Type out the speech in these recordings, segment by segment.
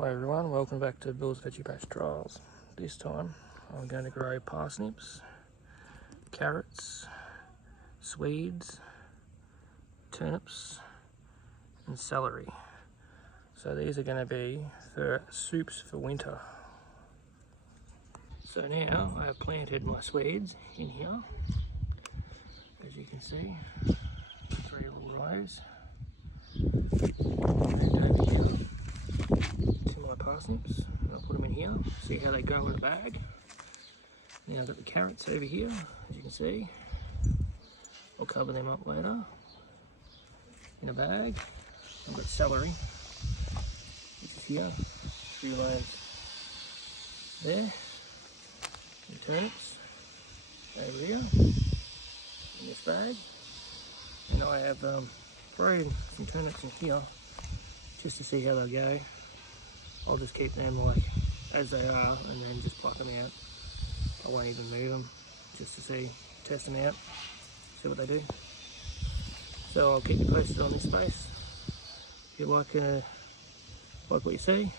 Hi everyone, welcome back to Bill's Veggie Patch Trials. This time I'm going to grow parsnips, carrots, Swedes, turnips and celery. So these are going to be for soups for winter. So now I have planted my Swedes in here, as you can see, 3 little rows. And over here to my parsnips, I'll put them in here, see how they grow in a bag. Now I've got the carrots over here, as you can see. I'll cover them up later in a bag. I've got celery, which is here, 3 layers there. And turnips over here in this bag. And I have thrown some turnips in here just to see how they go. I'll just keep them like as they are and then just pluck them out. I won't even move them just to see, test them out, see what they do. So I'll keep you posted on this space. If you like what you see,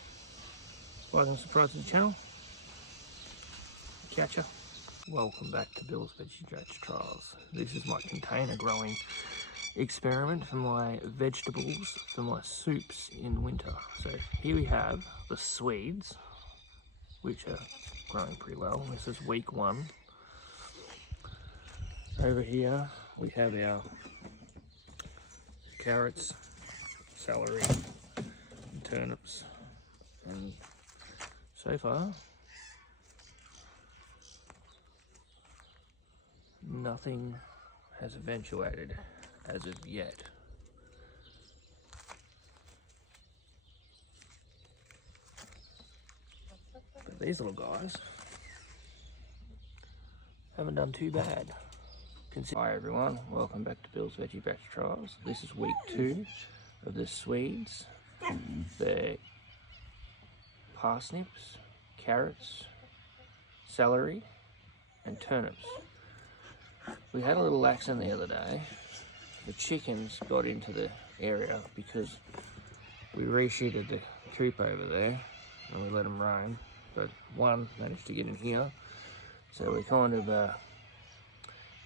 like and subscribe to the channel. Catch ya. Welcome back to Bill's Veggie Patch Trials. This is my container growing experiment for my vegetables for my soups in winter. So here we have the Swedes, which are growing pretty well. This is week 1. Over here we have our carrots, celery, and turnips, and so far nothing has eventuated as of yet. But these little guys haven't done too bad. Hi everyone, welcome back to Bill's Veggie Patch Trials. This is week 2 of the Swedes. They're parsnips, carrots, celery, and turnips. We had a little accident the other day. The chickens got into the area because we resheeted the coop over there and we let them roam, but one managed to get in here. So we're kind of going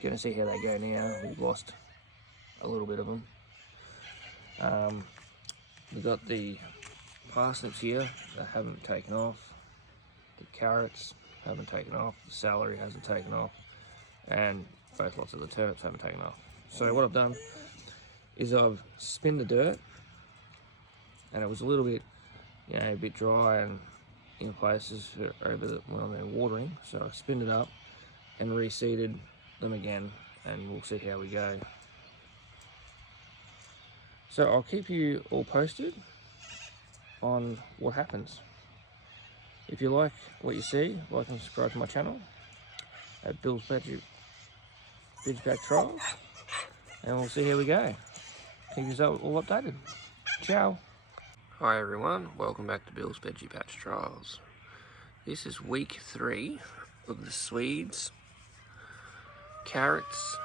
to see how they go now. We've lost a little bit of them. We've got the parsnips here that haven't taken off. The carrots haven't taken off. The celery hasn't taken off. And both lots of the turnips haven't taken off. So what I've done is I've spinned the dirt, and it was a little bit, a bit dry and in places when they're watering. So I spinned it up and reseeded them again, and we'll see how we go. So I'll keep you all posted on what happens. If you like what you see, like and subscribe to my channel at Bill's Veggie Patch Trials, and we'll see how we go. Keep yourself all updated. Ciao. Hi everyone, welcome back to Bill's Veggie Patch Trials. This is week 3 of the Swedes, carrots,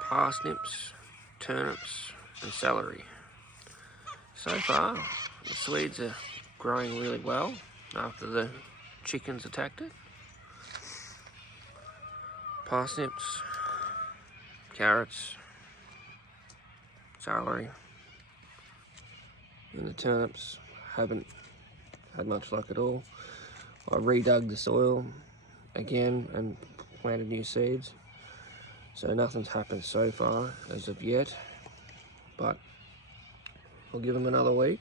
parsnips, turnips and celery. So far, the Swedes are growing really well after the chickens attacked it. Parsnips, carrots, celery, and the turnips haven't had much luck at all. I redug the soil again and planted new seeds, so nothing's happened so far as of yet, but I'll give them another week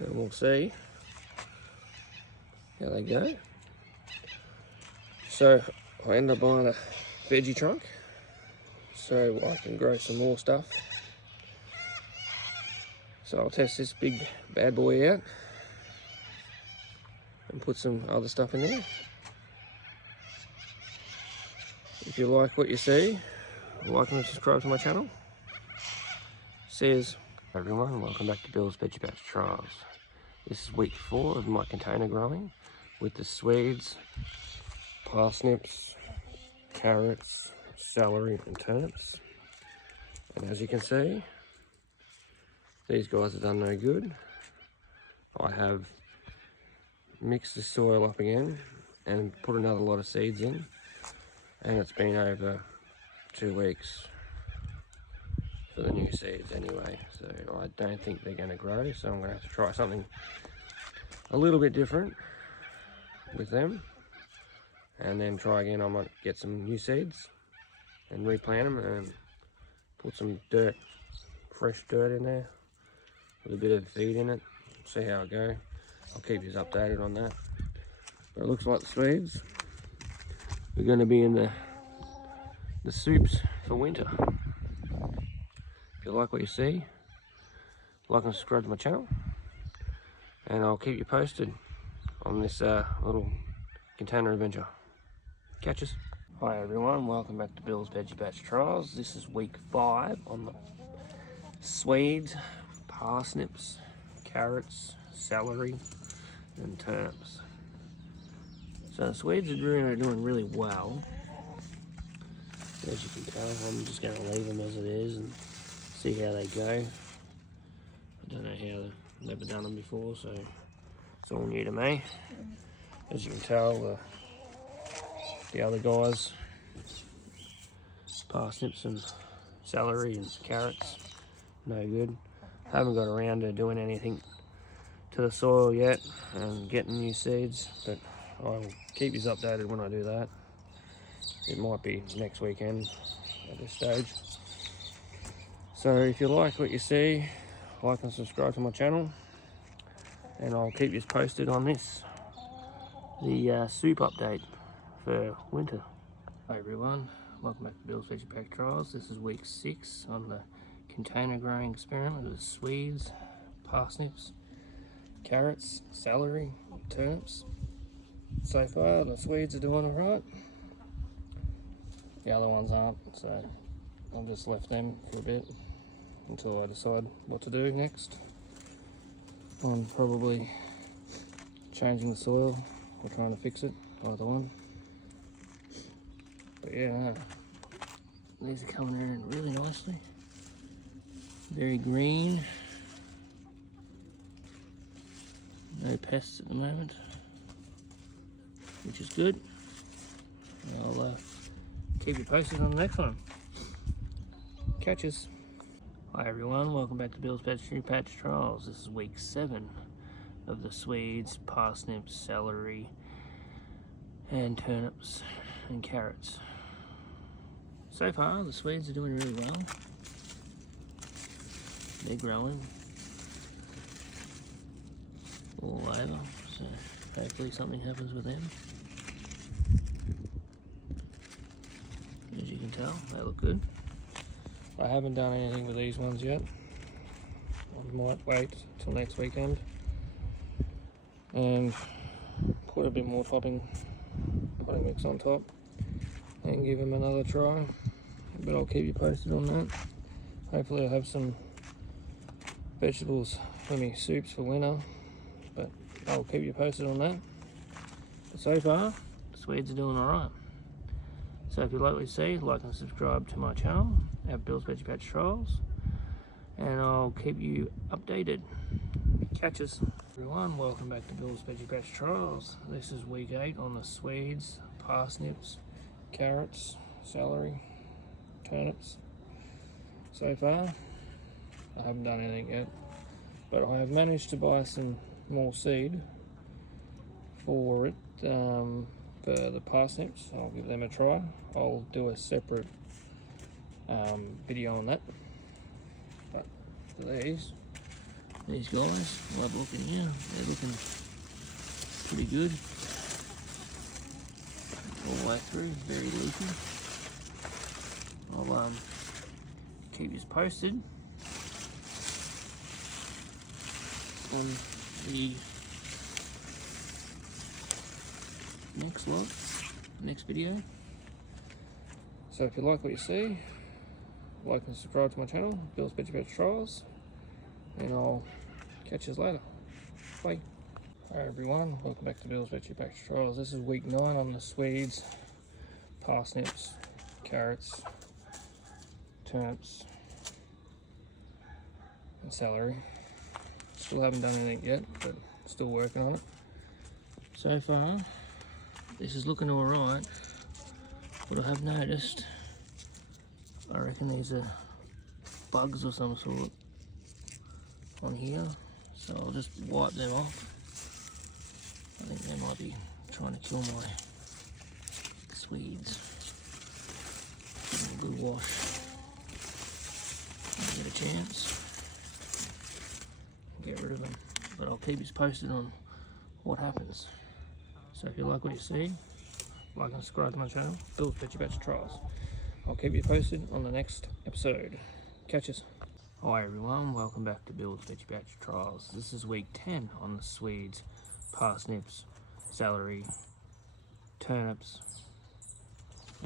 and we'll see how they go. So I ended up buying a veggie trunk so I can grow some more stuff. So I'll test this big bad boy out and put some other stuff in there. If you like what you see, like and subscribe to my channel. Cheers. Hi everyone, welcome back to Bill's Veggie Patch Trials. This is week 4 of my container growing with the Swedes, parsnips, carrots, celery and turnips. And as you can see, these guys have done no good. I have mixed the soil up again and put another lot of seeds in, and it's been over 2 weeks for the new seeds anyway, so I don't think they're going to grow, so I'm going to have to try something a little bit different with them, and then try again. I might get some new seeds and replant them and put some dirt, fresh dirt in there with a bit of feed in it, see how it goes. I'll keep you updated on that. But it looks like the Swedes, we're going to be in the soups for winter. If you like what you see, like and subscribe to my channel, and I'll keep you posted on this little container adventure. Catch us. Hi everyone, welcome back to Bill's Veggie Patch Trials. This is week 5 on the Swedes, parsnips, carrots, celery and turnips. So the Swedes are doing really well. As you can tell, I'm just going to leave them as it is and see how they go. I don't know how, I've never done them before, so it's all new to me. As you can tell, the other guys, parsnips and celery and carrots, no good. Haven't got around to doing anything to the soil yet and getting new seeds, but I'll keep you updated when I do that. It might be next weekend at this stage. So if you like what you see, like and subscribe to my channel, and I'll keep you posted on this, the soup update for winter. Hi everyone, welcome back to Bill's Veggie Patch Trials. This is week 6 on the container growing experiment with Swedes, parsnips, carrots, celery, turnips. So far the Swedes are doing alright. The other ones aren't, so I've just left them for a bit until I decide what to do next. I'm probably changing the soil or trying to fix it, either one. But yeah, these are coming in really nicely. Very green. No pests at the moment, which is good. I'll keep you posted on the next one. Catch us. Hi everyone, welcome back to Bill's Veggie Patch Trials. This is week 7 of the Swedes, parsnips, celery, and turnips and carrots. So far, the Swedes are doing really well. They're growing all over, so hopefully something happens with them. As you can tell, they look good. I haven't done anything with these ones yet. I might wait till next weekend and put a bit more potting mix on top and give them another try. But I'll keep you posted on that. Hopefully I'll have some vegetables for me soups for winter, but I'll keep you posted on that. But so far, the Swedes are doing alright. So if you like what you see, like and subscribe to my channel at Bill's Veggie Patch Trials, and I'll keep you updated. Catch us. Everyone, welcome back to Bill's Veggie Patch Trials. This is week 8 on the Swedes, parsnips, carrots, celery, turnips. So far, I haven't done anything yet, but I have managed to buy some more seed for it. For the parsnips, I'll give them a try. I'll do a separate video on that. But for these guys, love looking here. They're looking pretty good all the way through. Very leafy. I'll keep you posted on the next video. So if you like what you see, like and subscribe to my channel, Bill's Veggie Patch Trials, and I'll catch you later. Bye. Alright everyone, welcome back to Bill's Veggie Patch Trials. This is week 9 on the Swedes, parsnips, carrots, turnips, and celery. Still haven't done anything yet, but still working on it. So far, this is looking alright, but I have noticed, I reckon these are bugs or some sort on here, so I'll just wipe them off. I think they might be trying to kill my Swedes. Give them a good wash when I get a chance. Get rid of them, but I'll keep you posted on what happens. So if you like what you see, like and subscribe to my channel, Bill's Veggie Patch Trials. I'll keep you posted on the next episode. Catch us. Hi everyone, welcome back to Bill's Veggie Patch Trials. This is week 10 on the Swedes, parsnips, celery, turnips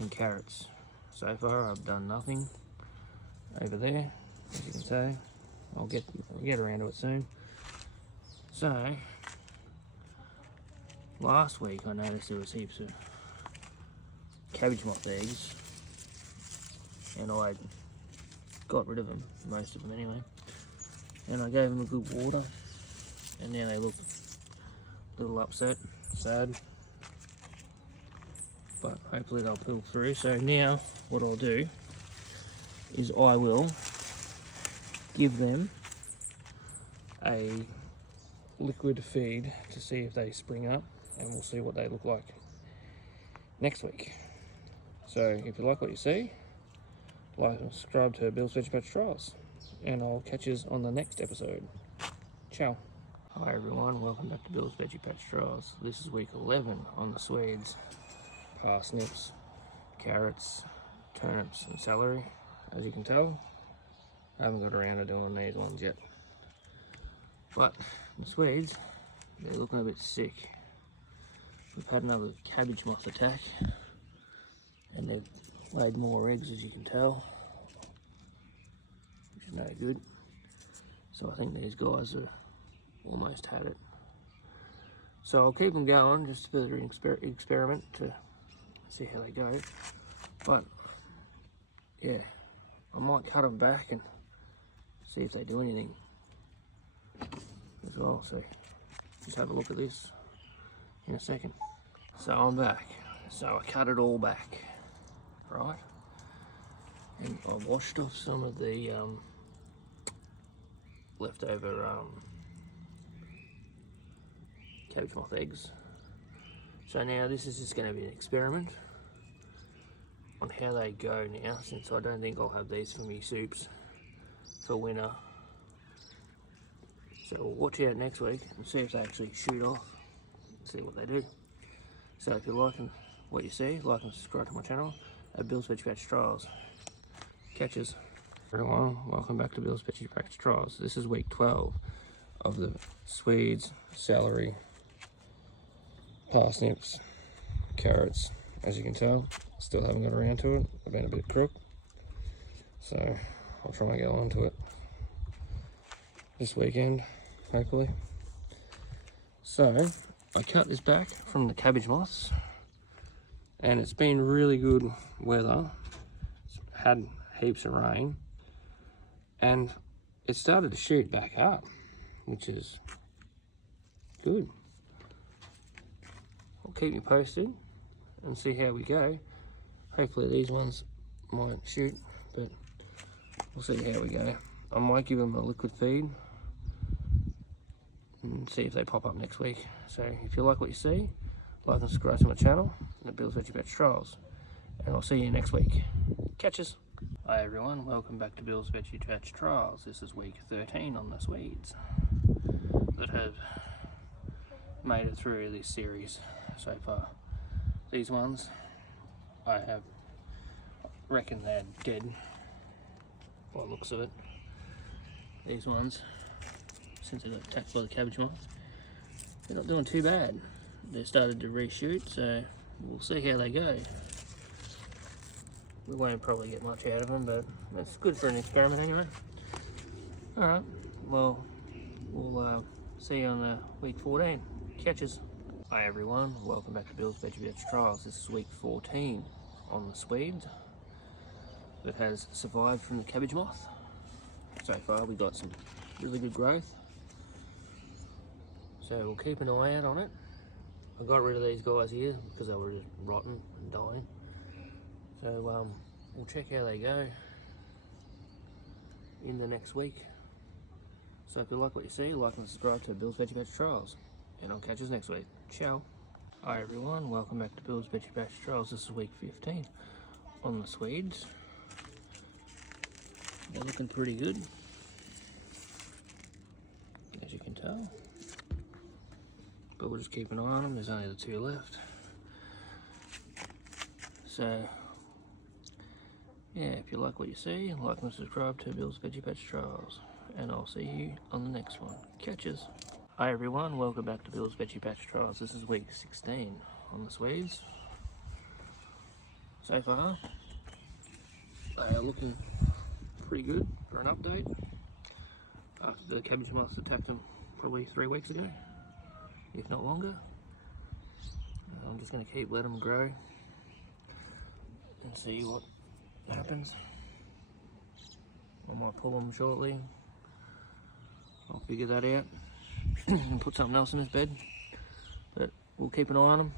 and carrots. So far I've done nothing over there, as you can see. I'll get around to it soon. So last week I noticed there was heaps of cabbage moth eggs, and I got rid of them, most of them anyway, and I gave them a good water, and now they look a little upset, sad, but hopefully they'll pull through. So now what I'll do is I will give them a liquid feed to see if they spring up, and we'll see what they look like next week. So if you like what you see, like and subscribe to Bill's Veggie Patch Trials, and I'll catch you on the next episode. Ciao. Hi everyone, welcome back to Bill's Veggie Patch Trials. This is week 11 on the Swedes, parsnips, carrots, turnips and celery. As you can tell, I haven't got around to doing these ones yet. But the Swedes, they're looking a bit sick. We've had another cabbage moth attack, and they've laid more eggs, as you can tell, which is no good. So I think these guys are almost had it. So I'll keep them going, just a bit of an experiment to see how they go. But yeah, I might cut them back and see if they do anything as well. So just have a look at this in a second. So I'm back. So I cut it all back, right? And I washed off some of the leftover cabbage moth eggs. So now this is just going to be an experiment on how they go now, since I don't think I'll have these for me soups for winter. So we'll watch out next week and see if they actually shoot off, see what they do. So if you're liking what you see, like and subscribe to my channel at Bill's Veggie Patch Trials. Catch us. Everyone, welcome back to Bill's Veggie Patch Trials. This is week 12 of the Swedes, celery, parsnips, carrots. As you can tell, still haven't got around to it. I've been a bit crook, so I'll try and get on to it this weekend, hopefully. So I cut this back from the cabbage moths, and it's been really good weather. It's had heaps of rain, and it started to shoot back up, which is good. I'll keep you posted and see how we go. Hopefully these ones might shoot, but we'll see how we go. I might give them a liquid feed and see if they pop up next week. So if you like what you see, like and subscribe to my channel at Bill's Veggie Patch Trials, and I'll see you next week. Catch us. Hi everyone, welcome back to Bill's Veggie Patch Trials. This is week 13 on the Swedes that have made it through this series so far. These ones, I reckon they're dead by the looks of it. These ones, since they got attacked by the cabbage moth, they're not doing too bad. They started to reshoot, so we'll see how they go. We won't probably get much out of them, but that's good for an experiment anyway. Alright, well, we'll see you on week 14. Catch us. Hi everyone, welcome back to Bill's Veggie Patch Trials. This is week 14 on the Swedes that has survived from the cabbage moth. So far we've got some really good growth, so we'll keep an eye out on it. I got rid of these guys here because they were just rotten and dying. So we'll check how they go in the next week. So if you like what you see, like and subscribe to Bill's Veggie Patch Trials, and I'll catch you next week. Ciao. Hi everyone, welcome back to Bill's Veggie Patch Trials. This is week 15 on the Swedes. They're looking pretty good, as you can tell. But we'll just keep an eye on them. There's only the 2 left. So yeah, if you like what you see, like and subscribe to Bill's Veggie Patch Trials, and I'll see you on the next one. Catches. Hi everyone, welcome back to Bill's Veggie Patch Trials. This is week 16 on the Swedes. So far, they are looking pretty good for an update after the cabbage moths attacked them probably 3 weeks ago, if not longer. I'm just going to keep letting them grow and see what happens. I might pull them shortly. I'll figure that out and put something else in this bed, but we'll keep an eye on them,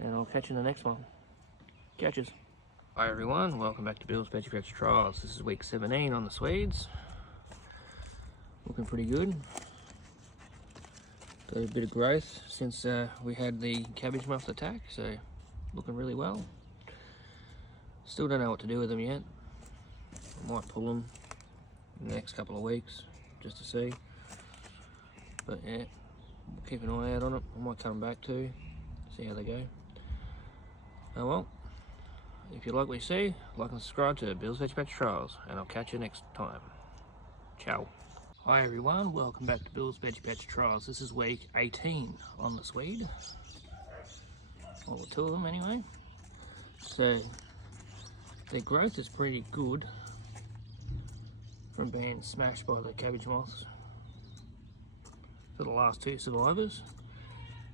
and I'll catch you in the next one. Catches. Hi everyone, welcome back to Bill's Veggie Patch Trials. This is week 17 on the Swedes. Looking pretty good. Got a bit of growth since we had the cabbage moth attack, so looking really well. Still don't know what to do with them yet. I might pull them in the next couple of weeks just to see. But yeah, we'll keep an eye out on it. I might come back too, see how they go. Oh well, if you like what you see, like and subscribe to Bill's Veggie Patch Trials, and I'll catch you next time. Ciao. Hi everyone, welcome back to Bill's Veggie Patch Trials. This is week 18 on the Swede. Well, the 2 of them anyway. So their growth is pretty good from being smashed by the cabbage moths for the last 2 survivors.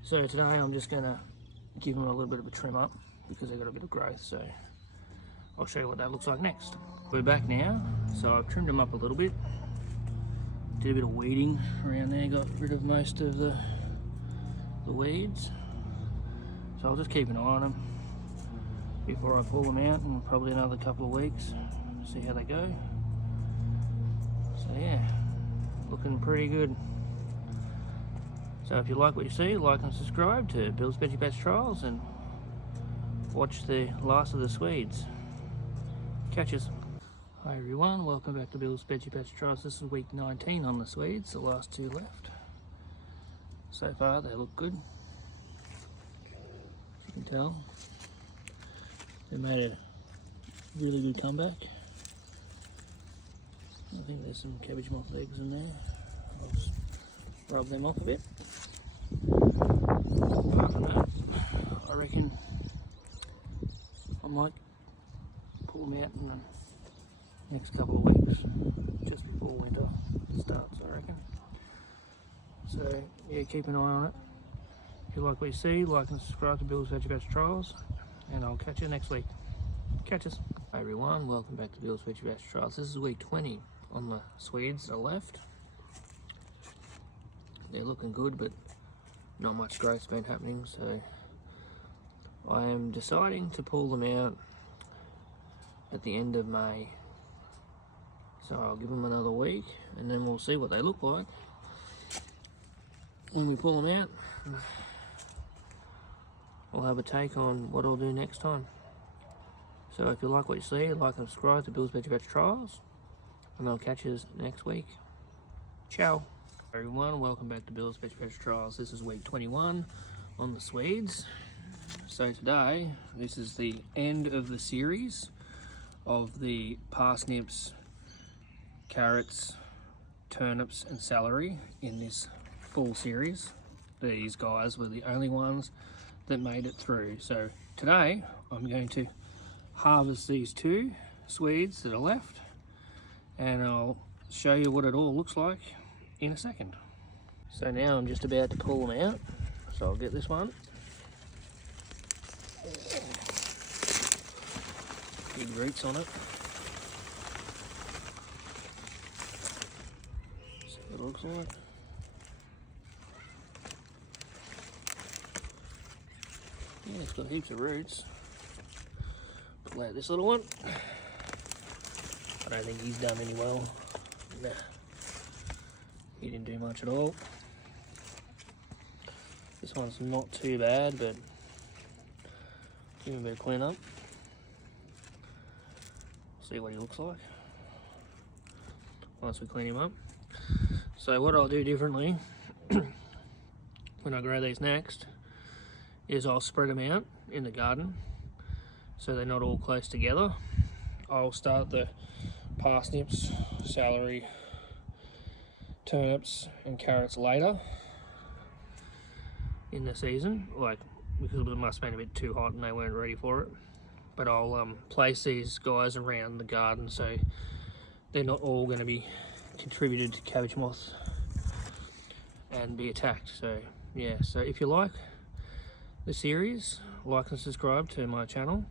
So today I'm just going to give them a little bit of a trim up because they've got a bit of growth, so I'll show you what that looks like next. We're back now, so I've trimmed them up a little bit. Did a bit of weeding around there, got rid of most of the weeds. So I'll just keep an eye on them before I pull them out in probably another couple of weeks, see how they go. So yeah, looking pretty good. So if you like what you see, like and subscribe to Bill's Veggie Patch Trials, and watch the last of the Swedes. Catches. Hi everyone, welcome back to Bill's Veggie Patch Trials. This is week 19 on the Swedes, the last 2 left. So far they look good. As you can tell, they made a really good comeback. I think there's some cabbage moth eggs in there. I'll just rub them off a bit. Apart from that, I reckon I might pull them out in the next couple of weeks, just before winter starts, I reckon. So yeah, keep an eye on it. If you like what you see, like and subscribe to Bill's Veggie Patch Trials, and I'll catch you next week. Catch us. Hi everyone, welcome back to Bill's Veggie Patch Trials. This is week 20 on the Swedes to the left. They're looking good, but not much growth's been happening, so I am deciding to pull them out at the end of May. So I'll give them another week, and then we'll see what they look like when we pull them out. I'll have a take on what I'll do next time. So if you like what you see, like and subscribe to Bill's Veggie Patch Trials, and I'll catch you next week. Ciao. Everyone, welcome back to Bill's Veggie Patch Trials. This is week 21 on the Swedes. So today, this is the end of the series of the parsnips, carrots, turnips and celery in this full series. These guys were the only ones that made it through. So today I'm going to harvest these 2 Swedes that are left, and I'll show you what it all looks like in a second. So now I'm just about to pull them out, so I'll get this one. Big roots on it. See what it looks like. It's got heaps of roots. Pull out this little one. I don't think he's done any well. Nah. He didn't do much at all. This one's not too bad, but give him a bit of clean up. See what he looks like once we clean him up. So what I'll do differently when I grow these next is I'll spread them out in the garden so they're not all close together. I'll start the parsnips, celery, turnips and carrots later in the season, like because it must have been a bit too hot and they weren't ready for it. But I'll place these guys around the garden so they're not all going to be contributed to cabbage moth and be attacked. So yeah, so if you like the series, like and subscribe to my channel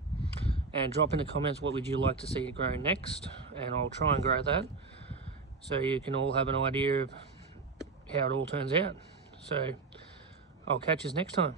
and drop in the comments what would you like to see grow next, and I'll try and grow that so you can all have an idea of how it all turns out. So I'll catch you next time.